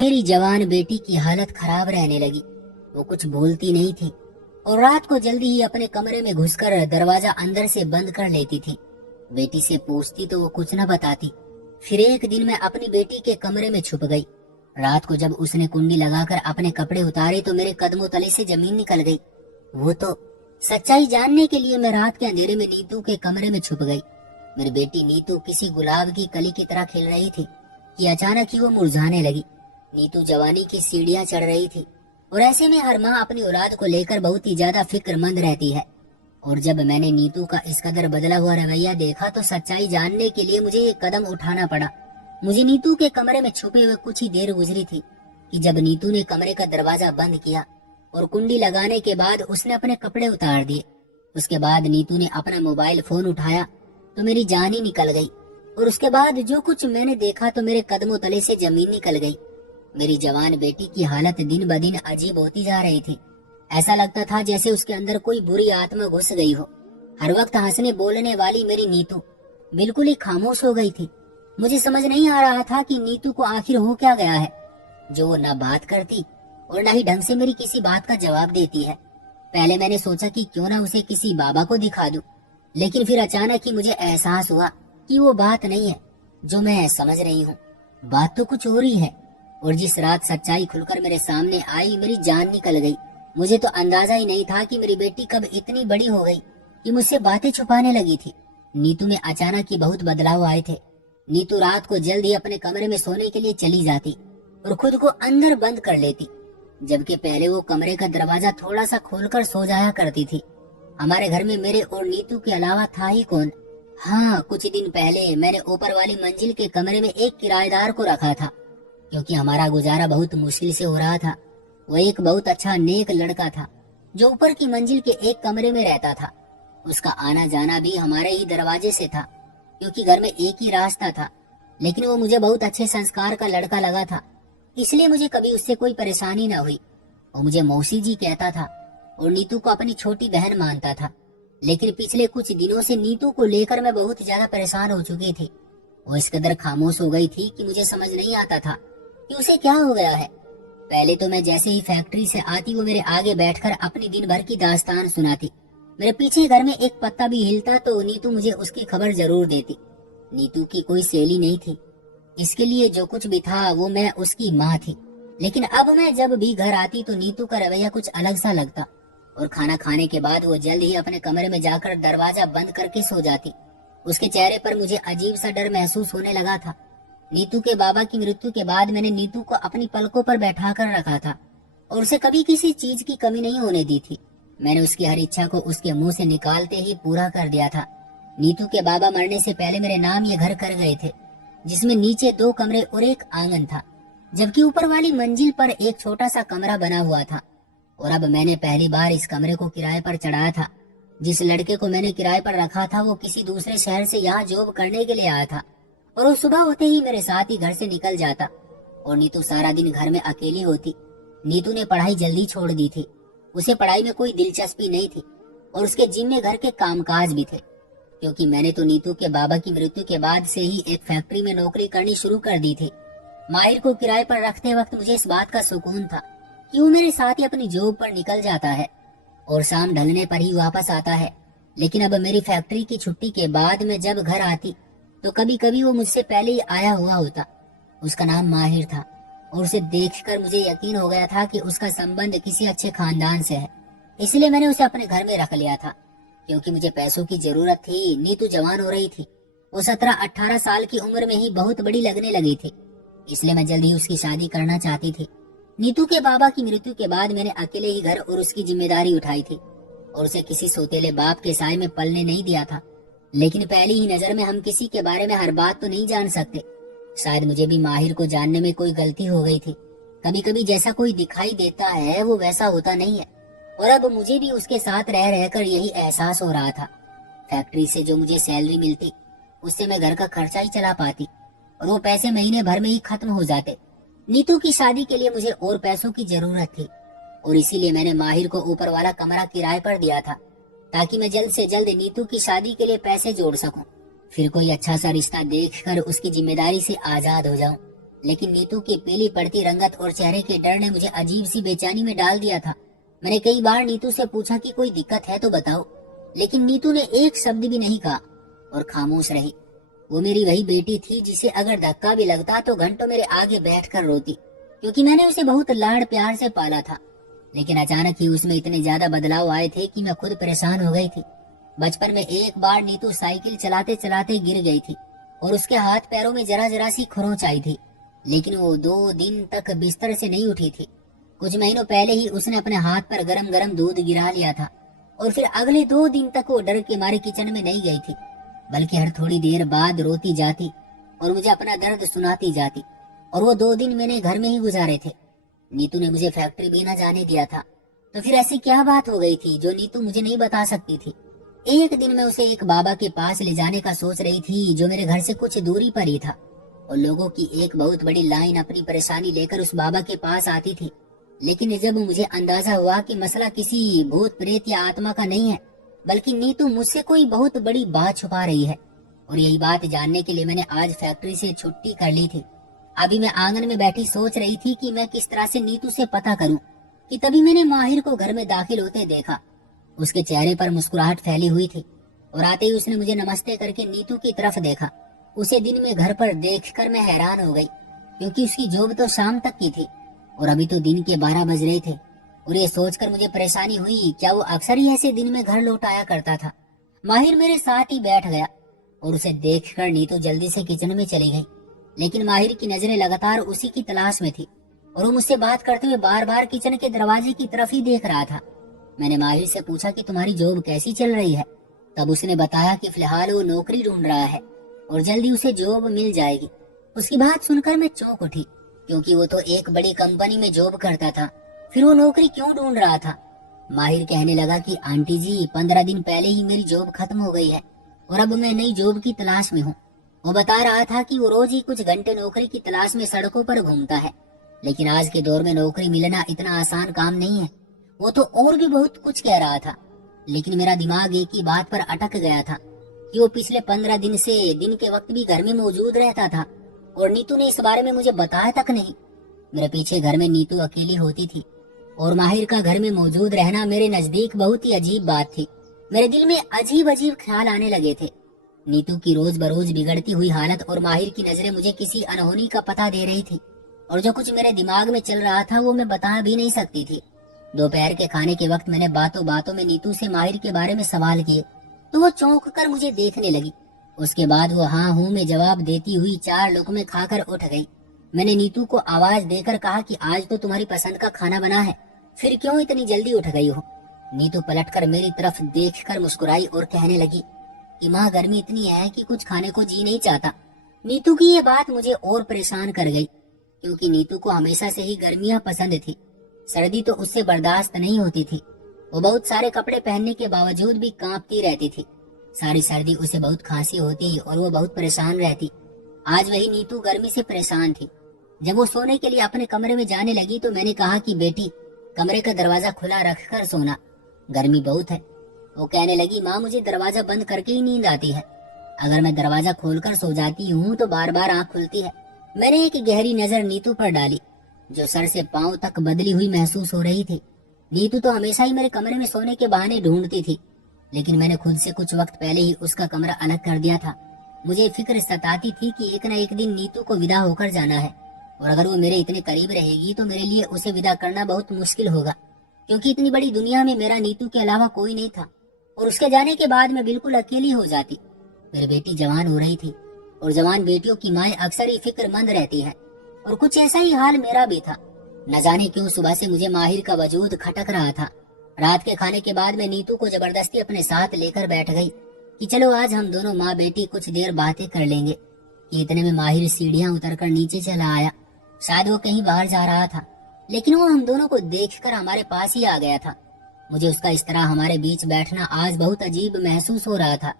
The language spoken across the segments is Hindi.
मेरी जवान बेटी की हालत खराब रहने लगी। वो कुछ बोलती नहीं थी और रात को जल्दी ही अपने कमरे में घुसकर दरवाजा अंदर से बंद कर लेती थी। बेटी से पूछती तो वो कुछ न बताती। फिर एक दिन मैं अपनी बेटी के कमरे में छुप गई। रात को जब उसने कुंडी लगाकर अपने कपड़े उतारे तो मेरे कदमों तले से जमीन निकल गई। वो तो सच्चाई जानने के लिए मैं रात के अंधेरे में नीतू के कमरे में छुप गई। मेरी बेटी नीतू किसी गुलाब की कली की तरह खिल रही थी कि अचानक ही वो मुरझाने लगी। नीतू जवानी की सीढ़ियां चढ़ रही थी और ऐसे में हर माँ अपनी औलाद को लेकर बहुत ही ज्यादा फिक्रमंद रहती है। और जब मैंने नीतू का इस कदर बदला हुआ रवैया देखा तो सच्चाई जानने के लिए मुझे एक कदम उठाना पड़ा। मुझे नीतू के कमरे में छुपे हुए कुछ ही देर गुजरी थी कि जब नीतू ने कमरे का दरवाजा बंद किया और कुंडी लगाने के बाद उसने अपने कपड़े उतार दिए। उसके बाद नीतू ने अपना मोबाइल फोन उठाया तो मेरी जान ही निकल गई। और उसके बाद जो कुछ मैंने देखा तो मेरे कदमों तले से जमीन निकल गई। मेरी जवान बेटी की हालत दिन ब दिन अजीब होती जा रही थी। ऐसा लगता था जैसे उसके अंदर कोई बुरी आत्मा घुस गई हो। हर वक्त हंसने बोलने वाली मेरी नीतू बिल्कुल ही खामोश हो गई थी। मुझे समझ नहीं आ रहा था कि नीतू को आखिर हो क्या गया है जो वो न बात करती और न ही ढंग से मेरी किसी बात का जवाब देती है। पहले मैंने सोचा कि क्यों ना उसे किसी बाबा को दिखा दूं, लेकिन फिर अचानक ही मुझे एहसास हुआ कि वो बात नहीं है जो मैं समझ रही हूँ। बात तो कुछ और ही है। और जिस रात सच्चाई खुलकर मेरे सामने आई मेरी जान निकल गई। मुझे तो अंदाजा ही नहीं था कि मेरी बेटी कब इतनी बड़ी हो गई कि मुझसे बातें छुपाने लगी थी। नीतू में अचानक ही बहुत बदलाव आए थे। नीतू रात को जल्द ही अपने कमरे में सोने के लिए चली जाती और खुद को अंदर बंद कर लेती, जबकि पहले वो कमरे का दरवाजा थोड़ा सा खोलकर सो जाया करती थी। हमारे घर में मेरे और नीतू के अलावा था ही कौन। हाँ, कुछ दिन पहले मैंने ऊपर वाली मंजिल के कमरे में एक किराएदार को रखा था क्योंकि हमारा गुजारा बहुत मुश्किल से हो रहा था। वो एक बहुत अच्छा नेक लड़का था जो ऊपर की मंजिल के एक कमरे में रहता था। उसका आना जाना भी हमारे ही दरवाजे से था क्योंकि घर में एक ही रास्ता था। लेकिन वो मुझे बहुत अच्छे संस्कार का लड़का लगा था, इसलिए मुझे कभी उससे कोई परेशानी न हुई। वो मुझे मौसी जी कहता था और नीतू को अपनी छोटी बहन मानता था। लेकिन पिछले कुछ दिनों से नीतू को लेकर मैं बहुत ज्यादा परेशान हो चुकी थी। वो इस कदर खामोश हो गई थी कि मुझे समझ नहीं आता था कि उसे क्या हो गया है। पहले तो मैं जैसे ही फैक्ट्री से आती वो मेरे आगे बैठकर अपनी दिन भर की दास्तान सुनाती। मेरे पीछे घर में एक पत्ता भी हिलता तो नीतू मुझे उसकी खबर जरूर देती। नीतू की कोई सहेली नहीं थी, इसके लिए जो कुछ भी था वो मैं उसकी माँ थी। लेकिन अब मैं जब भी घर आती तो नीतू का रवैया कुछ अलग सा लगता और खाना खाने के बाद वो जल्द ही अपने कमरे में जाकर दरवाजा बंद करके सो जाती। उसके चेहरे पर मुझे अजीब सा डर महसूस होने लगा था। नीतू के बाबा की मृत्यु के बाद मैंने नीतू को अपनी पलकों पर बैठा कर रखा था और उसे कभी किसी चीज की कमी नहीं होने दी थी। मैंने उसकी हर इच्छा को उसके मुंह से निकालते ही पूरा कर दिया था। नीतू के बाबा मरने से पहले मेरे नाम ये घर कर गए थे, जिसमें नीचे 2 कमरे और एक आंगन था, जबकि ऊपर वाली मंजिल पर एक छोटा सा कमरा बना हुआ था। और अब मैंने पहली बार इस कमरे को किराए पर चढ़ाया था। जिस लड़के को मैंने किराए पर रखा था वो किसी दूसरे शहर से यहाँ जॉब करने के लिए आया था और वो सुबह होते ही मेरे साथ ही घर से निकल जाता और नीतू सारा दिन घर में अकेली होती। नीतू ने पढ़ाई जल्दी छोड़ दी थी। उसे पढ़ाई में कोई दिलचस्पी नहीं थी और उसके जिम्मे घर के कामकाज भी थे, क्योंकि मैंने तो नीतू के बाबा की मृत्यु के बाद से ही एक फैक्ट्री में नौकरी करनी शुरू कर दी थी। माहिर को किराए पर रखते वक्त मुझे इस बात का सुकून था कि वो मेरे साथ ही अपनी जॉब पर निकल जाता है और शाम ढलने पर ही वापस आता है। लेकिन अब मेरी फैक्ट्री की छुट्टी के बाद मैं जब घर आती तो कभी कभी वो मुझसे पहले ही आया हुआ होता। उसका नाम माहिर था और उसे देखकर मुझे यकीन हो गया था कि उसका संबंध किसी अच्छे खानदान से है। इसलिए मैंने उसे अपने घर में रख लिया था क्योंकि मुझे पैसों की जरूरत थी। नीतू जवान हो रही थी, वो 17-18 साल की उम्र में ही बहुत बड़ी लगने लगी थी, इसलिए मैं जल्दी उसकी शादी करना चाहती थी। नीतू के बाबा की मृत्यु के बाद मैंने अकेले ही घर और उसकी जिम्मेदारी उठाई थी और उसे किसी सोतेले बाप के साए में पलने नहीं दिया था। लेकिन पहली ही नजर में हम किसी के बारे में हर बात तो नहीं जान सकते। शायद मुझे भी माहिर को जानने में कोई गलती हो गई थी। कभी कभी जैसा कोई दिखाई देता है वो वैसा होता नहीं है और अब मुझे भी उसके साथ रह रहकर यही एहसास हो रहा था। फैक्ट्री से जो मुझे सैलरी मिलती उससे मैं घर का खर्चा ही चला पाती और वो पैसे महीने भर में ही खत्म हो जाते। नीतू की शादी के लिए मुझे और पैसों की जरूरत थी और इसीलिए मैंने माहिर को ऊपर वाला कमरा किराए पर दिया था ताकि मैं जल्द से जल्द नीतू की शादी के लिए पैसे जोड़ सकूं, फिर कोई अच्छा सा रिश्ता देखकर उसकी जिम्मेदारी से आजाद हो जाऊं। लेकिन नीतू की पीली पड़ती रंगत और चेहरे के डर ने मुझे अजीब सी बेचैनी में डाल दिया था। मैंने कई बार नीतू से पूछा कि कोई दिक्कत है तो बताओ, लेकिन नीतू ने एक शब्द भी नहीं कहा और खामोश रही। वो मेरी वही बेटी थी जिसे अगर धक्का भी लगता तो घंटों मेरे आगे बैठकर रोती, क्योंकि मैंने उसे बहुत लाड़ प्यार से पाला था। लेकिन अचानक ही उसमें इतने ज्यादा बदलाव आए थे कि मैं खुद परेशान हो गई थी। बचपन में एक बार नीतू साइकिल चलाते चलाते गिर गई थी और उसके हाथ पैरों में जरा जरा सी खरोंच आई थी, लेकिन वो 2 दिन तक बिस्तर से नहीं उठी थी। कुछ महीनों पहले ही उसने अपने हाथ पर गरम गरम दूध गिरा लिया था और फिर अगले 2 दिन तक वो डर के मारे किचन में नहीं गई थी, बल्कि हर थोड़ी देर बाद रोती जाती और मुझे अपना दर्द सुनाती जाती। और वो 2 दिन मैंने घर में ही गुजारे थे। नीतू ने मुझे फैक्ट्री भी न जाने दिया था। तो फिर ऐसी क्या बात हो गई थी जो नीतू मुझे नहीं बता सकती थी? एक दिन मैं उसे एक बाबा के पास ले जाने का सोच रही थी जो मेरे घर से कुछ दूरी पर ही था, और लोगों की एक बहुत बड़ी लाइन अपनी परेशानी लेकर उस बाबा के पास आती थी। लेकिन जब मुझे अंदाजा हुआ कि मसला किसी भूत प्रेत या आत्मा का नहीं है, बल्कि नीतू मुझसे कोई बहुत बड़ी बात छुपा रही है, और यही बात जानने के लिए मैंने आज फैक्ट्री से छुट्टी कर ली थी। अभी मैं आंगन में बैठी सोच रही थी कि मैं किस तरह से नीतू से पता करूं कि तभी मैंने माहिर को घर में दाखिल होते देखा। उसके चेहरे पर मुस्कुराहट फैली हुई थी और आते ही उसने मुझे नमस्ते करके नीतू की तरफ देखा। उसे दिन में घर पर देखकर मैं हैरान हो गई, क्योंकि उसकी जॉब तो शाम तक की थी और अभी तो दिन के 12 बज रहे थे। और ये सोचकर मुझे परेशानी हुई, क्या वो अक्सर ही ऐसे दिन में घर लौट आया करता था? माहिर मेरे साथ ही बैठ गया और उसे देखकर नीतू जल्दी से किचन में चली गई। लेकिन माहिर की नजरें लगातार उसी की तलाश में थी और वो मुझसे बात करते हुए बार बार किचन के दरवाजे की तरफ ही देख रहा था। मैंने माहिर से पूछा कि तुम्हारी जॉब कैसी चल रही है? तब उसने बताया कि फिलहाल वो नौकरी ढूंढ रहा है और जल्दी उसे जॉब मिल जाएगी। उसकी बात सुनकर मैं चौंक उठी, क्योंकि वो तो एक बड़ी कंपनी में जॉब करता था, फिर वो नौकरी क्यों ढूंढ रहा था? माहिर कहने लगा कि आंटी जी, 15 दिन पहले ही मेरी जॉब खत्म हो गई है और अब मैं नई जॉब की तलाश में हूँ। वो बता रहा था कि वो रोज ही कुछ घंटे नौकरी की तलाश में सड़कों पर घूमता है, लेकिन आज के दौर में नौकरी मिलना इतना आसान काम नहीं है। वो तो और भी बहुत कुछ कह रहा था, लेकिन मेरा दिमाग एक ही बात पर अटक गया था कि वो पिछले 15 दिन से दिन के वक्त भी घर में मौजूद रहता था और नीतू ने इस बारे में मुझे बताया तक नहीं। मेरे पीछे घर में नीतू अकेली होती थी और माहिर का घर में मौजूद रहना मेरे नजदीक बहुत ही अजीब बात थी। मेरे दिल में अजीब अजीब ख्याल आने लगे थे। नीतू की रोज बरोज बिगड़ती हुई हालत और माहिर की नजरें मुझे किसी अनहोनी का पता दे रही थी, और जो कुछ मेरे दिमाग में चल रहा था वो मैं बता भी नहीं सकती थी। दोपहर के खाने के वक्त मैंने बातों बातों में नीतू से माहिर के बारे में सवाल किए तो वो चौंक कर मुझे देखने लगी। उसके बाद वो हाँ हूँ में जवाब देती हुई 4 लुकमे खाकर उठ गई। मैंने नीतू को आवाज देकर कहा कि आज तो तुम्हारी पसंद का खाना बना है, फिर क्यों इतनी जल्दी उठ गई हो? नीतू पलटकर मेरी तरफ देखकर मुस्कुराई और कहने लगी कि माँ, गर्मी इतनी है कि कुछ खाने को जी नहीं चाहता। नीतू की ये बात मुझे और परेशान कर गई, क्योंकि नीतू को हमेशा से ही गर्मियाँ पसंद थी। सर्दी तो उससे बर्दाश्त नहीं होती थी। वो बहुत सारे कपड़े पहनने के बावजूद भी कांपती रहती थी। सारी सर्दी उसे बहुत खांसी होती और वो बहुत परेशान रहती। आज वही नीतू गर्मी से परेशान थी। जब वो सोने के लिए अपने कमरे में जाने लगी तो मैंने कहा कि बेटी, कमरे का दरवाजा खुला रखकर सोना, गर्मी बहुत है। वो कहने लगी, माँ, मुझे दरवाजा बंद करके ही नींद आती है। अगर मैं दरवाजा खोलकर सो जाती हूँ तो बार बार आँख खुलती है। मैंने एक गहरी नजर नीतू पर डाली, जो सर से पांव तक बदली हुई महसूस हो रही थी। नीतू तो हमेशा ही मेरे कमरे में सोने के बहाने ढूंढती थी, लेकिन मैंने खुद से कुछ वक्त पहले ही उसका कमरा अलग कर दिया था। मुझे फिक्र सताती थी कि एक न एक दिन नीतू को विदा होकर जाना है, और अगर वो मेरे इतने करीब रहेगी तो मेरे लिए उसे विदा करना बहुत मुश्किल होगा, क्योंकि इतनी बड़ी दुनिया में मेरा नीतू के अलावा कोई नहीं था, और उसके जाने के बाद मैं बिल्कुल अकेली हो जाती। मेरी बेटी जवान हो रही थी, और जवान बेटियों की माएं अक्सर ही फिक्रमंद रहती है, और कुछ ऐसा ही हाल मेरा भी था। न जाने क्यों सुबह से मुझे माहिर का वजूद खटक रहा था। रात के खाने के बाद मैं नीतू को जबरदस्ती अपने साथ लेकर बैठ गई कि चलो आज हम दोनों माँ बेटी कुछ देर बातें कर लेंगे। कि इतने में माहिर सीढ़ियां उतरकर नीचे चला आया। शायद वो कहीं बाहर जा रहा था, लेकिन वो हम दोनों को देखकर हमारे पास ही आ गया था। मुझे उसका इस तरह हमारे बीच बैठना आज बहुत अजीब महसूस हो रहा था,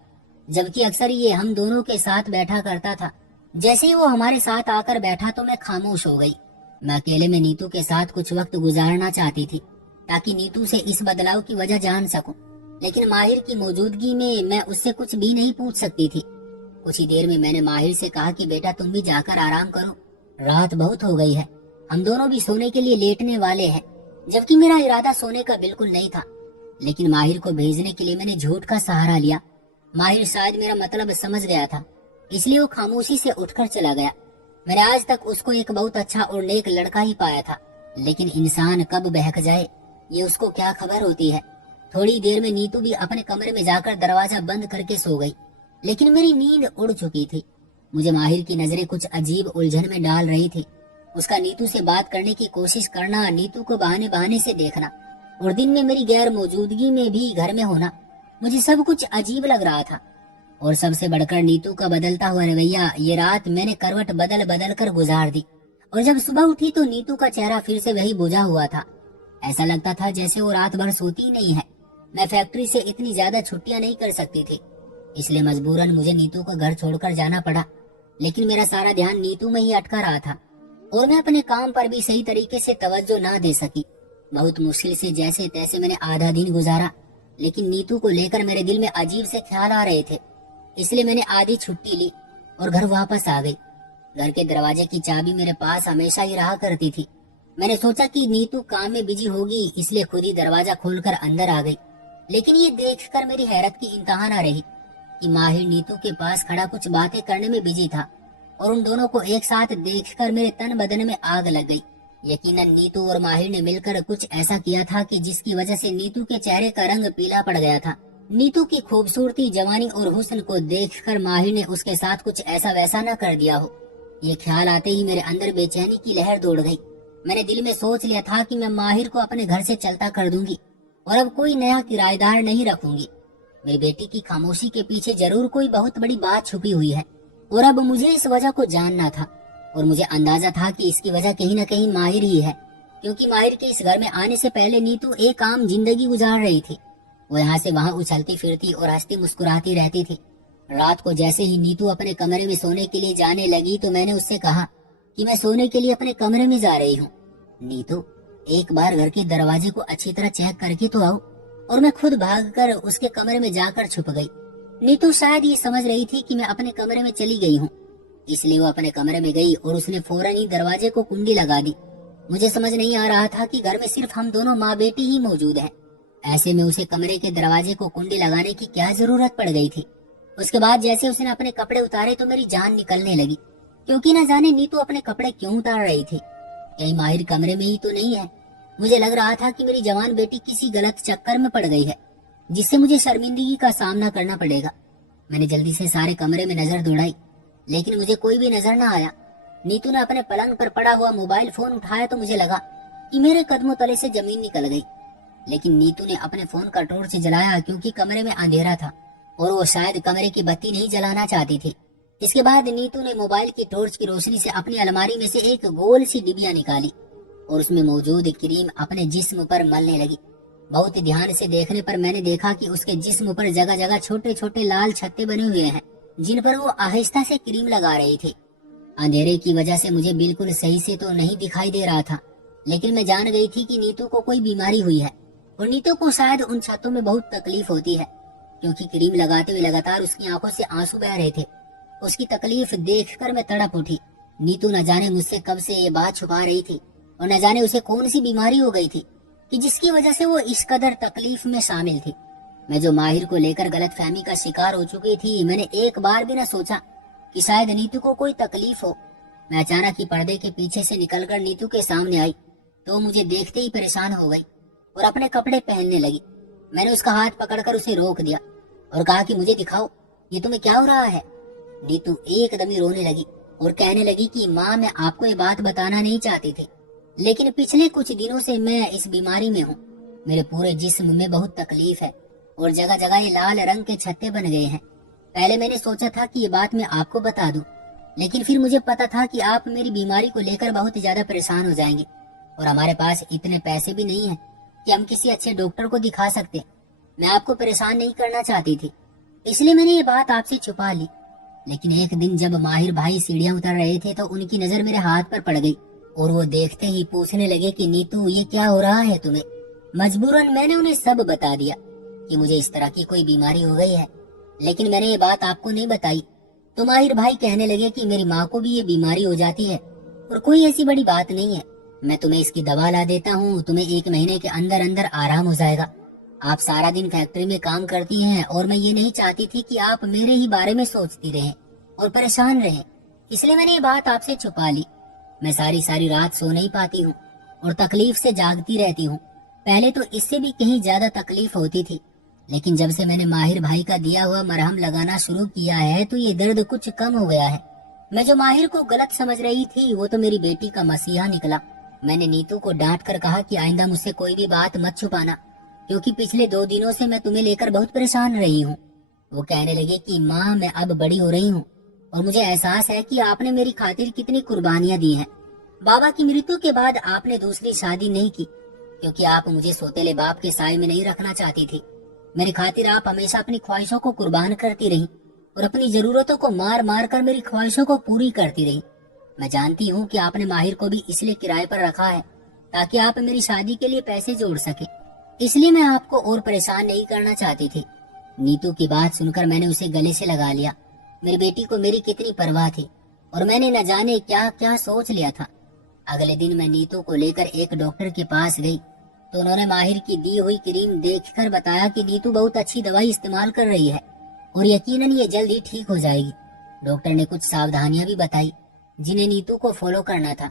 जबकि अक्सर ये हम दोनों के साथ बैठा करता था। जैसे ही वो हमारे साथ आकर बैठा तो मैं खामोश हो गई। मैं अकेले में नीतू के साथ कुछ वक्त गुजारना चाहती थी, ताकि नीतू से इस बदलाव की वजह जान सकूं, लेकिन माहिर की मौजूदगी में मैं उससे कुछ भी नहीं पूछ सकती थी। कुछ ही देर में मैंने माहिर से कहा कि बेटा, तुम भी जाकर आराम करो, रात बहुत हो गई है, हम दोनों भी सोने के लिए लेटने वाले हैं, जबकि मेरा इरादा सोने का बिल्कुल नहीं था। लेकिन माहिर को भेजने के लिए मैंने झूठ का सहारा लिया। माहिर शायद मेरा मतलब समझ गया था, इसलिए वो खामोशी से उठकर चला गया। मैंने आज तक उसको एक बहुत अच्छा और नेक लड़का ही पाया था, लेकिन इंसान कब बहक जाए ये उसको क्या खबर होती है। थोड़ी देर में नीतू भी अपने कमरे में जाकर दरवाजा बंद करके सो गई, लेकिन मेरी नींद उड़ चुकी थी। मुझे माहिर की नजरें कुछ अजीब उलझन में डाल रही थी। उसका नीतू से बात करने की कोशिश करना, नीतू को बहाने बहाने से देखना, और दिन में मेरी गैर मौजूदगी में भी घर में होना, मुझे सब कुछ अजीब लग रहा था। और सबसे बढ़कर नीतू का बदलता हुआ रवैया। ये रात मैंने करवट बदल बदल कर गुजार दी, और जब सुबह उठी तो नीतू का चेहरा फिर से वही बुझा हुआ था। ऐसा लगता था जैसे वो रात भर सोती ही नहीं है। मैं फैक्ट्री से इतनी ज्यादा छुट्टियां नहीं कर सकती थी, इसलिए मजबूरन मुझे नीतू का घर छोड़कर जाना पड़ा। लेकिन मेरा सारा ध्यान नीतू में ही अटका रहा था, और मैं अपने काम पर भी सही तरीके से तवज्जो ना दे सकी। बहुत मुश्किल से जैसे तैसे मैंने आधा दिन गुजारा, लेकिन नीतू को लेकर मेरे दिल में अजीब से ख्याल आ रहे थे। इसलिए मैंने आधी छुट्टी ली और घर वापस आ गई। घर के दरवाजे की चाबी मेरे पास हमेशा ही रहा करती थी। मैंने सोचा कि नीतू काम में बिजी होगी, इसलिए खुद ही दरवाजा खोलकर अंदर आ गई। लेकिन ये देखकर मेरी हैरत की इंतहा न रही कि माहिर नीतू के पास खड़ा कुछ बातें करने में बिजी था, और उन दोनों को एक साथ देखकर मेरे तन बदन में आग लग गई। यकीनन नीतू और माहिर ने मिलकर कुछ ऐसा किया था कि जिसकी वजह से नीतू के चेहरे का रंग पीला पड़ गया था। नीतू की खूबसूरती, जवानी और हुस्न को देखकर माहिर ने उसके साथ कुछ ऐसा वैसा न कर दिया हो। ये ख्याल आते ही मेरे अंदर बेचैनी की लहर दौड़ गई। मैंने दिल में सोच लिया था कि मैं माहिर को अपने घर से चलता कर दूंगी, और अब कोई नया किराएदार नहीं रखूंगी। मेरी बेटी की खामोशी के पीछे जरूर कोई बहुत बड़ी बात छुपी हुई है, और अब मुझे इस वजह को जानना था। और मुझे अंदाजा था कि इसकी वजह कहीं न कहीं माहिर ही है, क्योंकि माहिर के इस घर में आने से पहले नीतू एक आम जिंदगी गुजार रही थी। वो यहाँ से वहाँ उछलती फिरती और हंसती मुस्कुराती रहती थी। रात को जैसे ही नीतू अपने कमरे में सोने के लिए जाने लगी तो मैंने उससे कहा कि मैं सोने के लिए अपने कमरे में जा रही हूँ। नीतू, एक बार घर के दरवाजे को अच्छी तरह चेक करके तो आओ। और मैं खुद भागकर उसके कमरे में जाकर छुप गई। नीतू शायद ये समझ रही थी कि मैं अपने कमरे में चली गई हूँ, इसलिए वो अपने कमरे में गई और उसने फौरन ही दरवाजे को कुंडी लगा दी। मुझे समझ नहीं आ रहा था कि घर में सिर्फ हम दोनों माँ बेटी ही मौजूद हैं। ऐसे में उसे कमरे के दरवाजे को कुंडी लगाने की क्या जरूरत पड़ गई थी। उसके बाद जैसे उसने अपने कपड़े उतारे तो मेरी जान निकलने लगी, क्योंकि न जाने नीतू अपने कपड़े क्यों उतार रही थी। कहीं माहिर कमरे में ही तो नहीं है। मुझे लग रहा था कि मेरी जवान बेटी किसी गलत चक्कर में पड़ गई है, जिससे मुझे शर्मिंदगी का सामना करना पड़ेगा। मैंने जल्दी से सारे कमरे में नजर दौड़ाई, लेकिन मुझे कोई भी नजर न आया। नीतू ने अपने पलंग पर पड़ा हुआ मोबाइल फोन उठाया तो मुझे लगा कि मेरे कदमों तले से जमीन निकल गई। लेकिन नीतू ने अपने फोन का टॉर्च जलाया, क्योंकि कमरे में अंधेरा था और वो शायद कमरे की बत्ती नहीं जलाना चाहती थी। इसके बाद नीतू ने मोबाइल की टॉर्च की रोशनी से अपनी अलमारी में से एक गोल सी डिबिया निकाली और उसमें मौजूद क्रीम अपने जिस्म पर मलने लगी। बहुत ध्यान से देखने पर मैंने देखा कि उसके जिस्म पर जगह जगह छोटे छोटे लाल छत्ते बने हुए हैं, जिन पर वो आहिस्ता से क्रीम लगा रही थी। अंधेरे की वजह से मुझे बिल्कुल सही से तो नहीं दिखाई दे रहा था, लेकिन मैं जान गई थी कि नीतू को कोई बीमारी हुई है, और नीतू को शायद उन छत्तों में बहुत तकलीफ होती है, क्योंकि क्रीम लगाते हुए लगातार उसकी आंखों से आंसू बह रहे थे। उसकी तकलीफ देखकर मैं तड़प उठी। नीतू न जाने मुझसे कब से ये बात छुपा रही थी, और न जाने उसे कौन सी बीमारी हो गई थी कि जिसकी वजह से वो इस कदर तकलीफ में शामिल थी। मैं जो माहिर को लेकर गलतफहमी का शिकार हो चुकी थी, मैंने एक बार भी न सोचा कि शायद नीतू को कोई तकलीफ हो। मैं अचानक ही पर्दे के पीछे से निकलकर नीतू के सामने आई तो मुझे देखते ही परेशान हो गई और अपने कपड़े पहनने लगी। मैंने उसका हाथ पकड़कर उसे रोक दिया और कहा कि मुझे दिखाओ, ये तुम्हें क्या हो रहा है। नीतू एकदम ही रोने लगी और कहने लगी कि माँ, मैं आपको ये बात बताना नहीं चाहती थी, लेकिन पिछले कुछ दिनों से मैं इस बीमारी में हूँ। मेरे पूरे जिस्म में बहुत तकलीफ है और जगह जगह ये लाल रंग के छत्ते बन गए हैं। पहले मैंने सोचा था कि ये बात मैं आपको बता दूं, लेकिन फिर मुझे पता था कि आप मेरी बीमारी को लेकर बहुत ज्यादा परेशान हो जाएंगे, और हमारे पास इतने पैसे भी नहीं है कि हम किसी अच्छे डॉक्टर को दिखा सकते। मैं आपको परेशान नहीं करना चाहती थी, इसलिए मैंने ये बात आपसे छुपा ली। लेकिन एक दिन जब माहिर भाई सीढ़ियां उतर रहे थे तो उनकी नजर मेरे हाथ पर पड़ गई और वो देखते ही पूछने लगे कि नीतू, ये क्या हो रहा है तुम्हें। मजबूरन मैंने उन्हें सब बता दिया कि मुझे इस तरह की कोई बीमारी हो गई है, लेकिन मैंने ये बात आपको नहीं बताई। तो माहिर भाई कहने लगे कि मेरी माँ को भी ये बीमारी हो जाती है और कोई ऐसी बड़ी बात नहीं है, मैं तुम्हें इसकी दवा ला देता हूँ, तुम्हें 1 महीने के अंदर अंदर आराम हो जाएगा। आप सारा दिन फैक्ट्री में काम करती हैं और मैं ये नहीं चाहती थी कि आप मेरे ही बारे में सोचती रहें और परेशान रहें, इसलिए मैंने ये बात आपसे छुपा ली। मैं सारी सारी रात सो नहीं पाती हूँ और तकलीफ से जागती रहती हूँ। पहले तो इससे भी कहीं ज्यादा तकलीफ होती थी, लेकिन जब से मैंने माहिर भाई का दिया हुआ मरहम लगाना शुरू किया है तो ये दर्द कुछ कम हो गया है। मैं जो माहिर को गलत समझ रही थी वो तो मेरी बेटी का मसीहा निकला। मैंने नीतू को डांट कर कहा कि आइंदा मुझसे कोई भी बात मत छुपाना, क्योंकि पिछले 2 दिनों से मैं तुम्हें लेकर बहुत परेशान रही हूँ। वो कहने लगे कि माँ, मैं अब बड़ी हो रही हूँ और मुझे एहसास है कि आपने मेरी खातिर कितनी कुर्बानियां दी हैं। बाबा की मृत्यु के बाद आपने दूसरी शादी नहीं की, क्योंकि आप मुझे सोतेले बाप के साए में नहीं रखना चाहती थी। मेरी खातिर आप हमेशा अपनी ख्वाहिशों को कुर्बान करती रही और अपनी जरूरतों को मार मार कर मेरी ख्वाहिशों को पूरी करती रही। मैं जानती हूँ कि आपने माहिर को भी इसलिए किराए पर रखा है ताकि आप मेरी शादी के लिए पैसे जोड़ सके, इसलिए मैं आपको और परेशान नहीं करना चाहती थी। नीतू की बात सुनकर मैंने उसे गले से लगा लिया। मेरी बेटी को मेरी कितनी परवाह थी और मैंने न जाने क्या क्या सोच लिया था। अगले दिन मैं नीतू को लेकर एक डॉक्टर के पास गई तो उन्होंने माहिर की दी हुई क्रीम देखकर बताया कि नीतू बहुत अच्छी दवाई इस्तेमाल कर रही है और यकीनन ये जल्द ही ठीक हो जाएगी। डॉक्टर ने कुछ सावधानियां भी बताई जिन्हें नीतू को फॉलो करना था।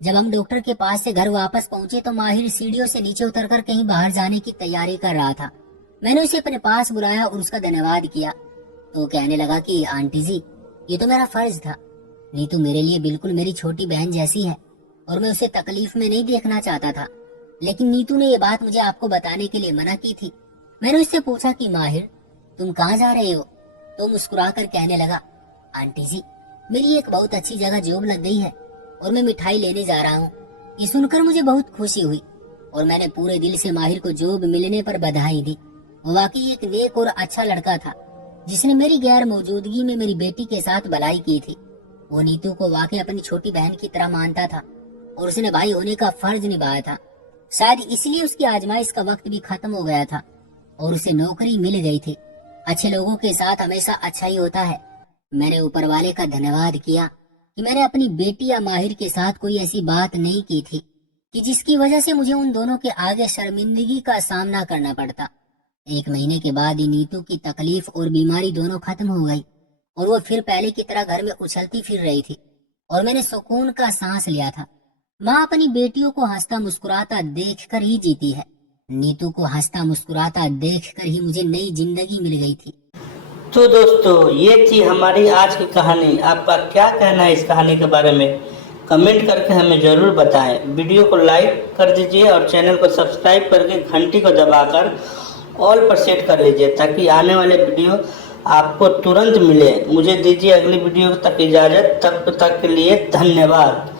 जब हम डॉक्टर के पास से घर वापस पहुंचे तो माहिर सीढ़ियों से नीचे उतरकर कहीं बाहर जाने की तैयारी कर रहा था। मैंने उसे अपने पास बुलाया और उसका धन्यवाद किया तो वो कहने लगा कि आंटी जी, ये तो मेरा फर्ज था। नीतू मेरे लिए बिल्कुल मेरी छोटी बहन जैसी है और मैं उसे तकलीफ में नहीं देखना चाहता था, लेकिन नीतू ने ये बात मुझे आपको बताने के लिए मना की थी। मैंने उससे पूछा कि माहिर, तुम कहाँ जा रहे हो? तो मुस्कुराकर कहने लगा, आंटी जी, मेरी एक बहुत अच्छी जगह जॉब लग गई है और मैं मिठाई लेने जा रहा हूँ। ये सुनकर मुझे बहुत खुशी हुई और मैंने पूरे दिल से माहिर को जॉब मिलने पर बधाई दी। वो वाकई एक नेक और अच्छा लड़का था जिसने मेरी गैर मौजूदगी में मेरी बेटी के साथ भलाई की थी। वो नीतू को वाकई अपनी छोटी बहन की तरह मानता था और उसने भाई होने का फर्ज निभाया था। शायद इसलिए उसकी आजमाइश का वक्त भी खत्म हो गया था और उसे नौकरी मिल गई थी। अच्छे लोगों के साथ हमेशा अच्छा ही होता है। मैंने ऊपर वाले का धन्यवाद किया कि मैंने अपनी बेटी या माहिर के साथ कोई ऐसी बात नहीं की थी कि जिसकी वजह से मुझे उन दोनों के आगे शर्मिंदगी का सामना करना पड़ता। 1 महीने के बाद ही नीतू की तकलीफ और बीमारी दोनों खत्म हो गई और वो फिर पहले की तरह घर में उछलती फिर रही थी और मैंने सुकून का सांस लिया था। माँ अपनी बेटियों को हंसता मुस्कुराता देखकर ही जीती है। नीतू को हंसता मुस्कुराता देखकर ही मुझे नई जिंदगी मिल गई थी। तो दोस्तों, ये थी हमारी आज की कहानी। आपका क्या कहना है इस कहानी के बारे में? कमेंट करके हमें ज़रूर बताएं। वीडियो को लाइक कर दीजिए और चैनल को सब्सक्राइब करके घंटी को दबाकर ऑल पर सेट कर लीजिए ताकि आने वाले वीडियो आपको तुरंत मिले। मुझे दीजिए अगली वीडियो तक इजाज़त। तब तक के लिए धन्यवाद।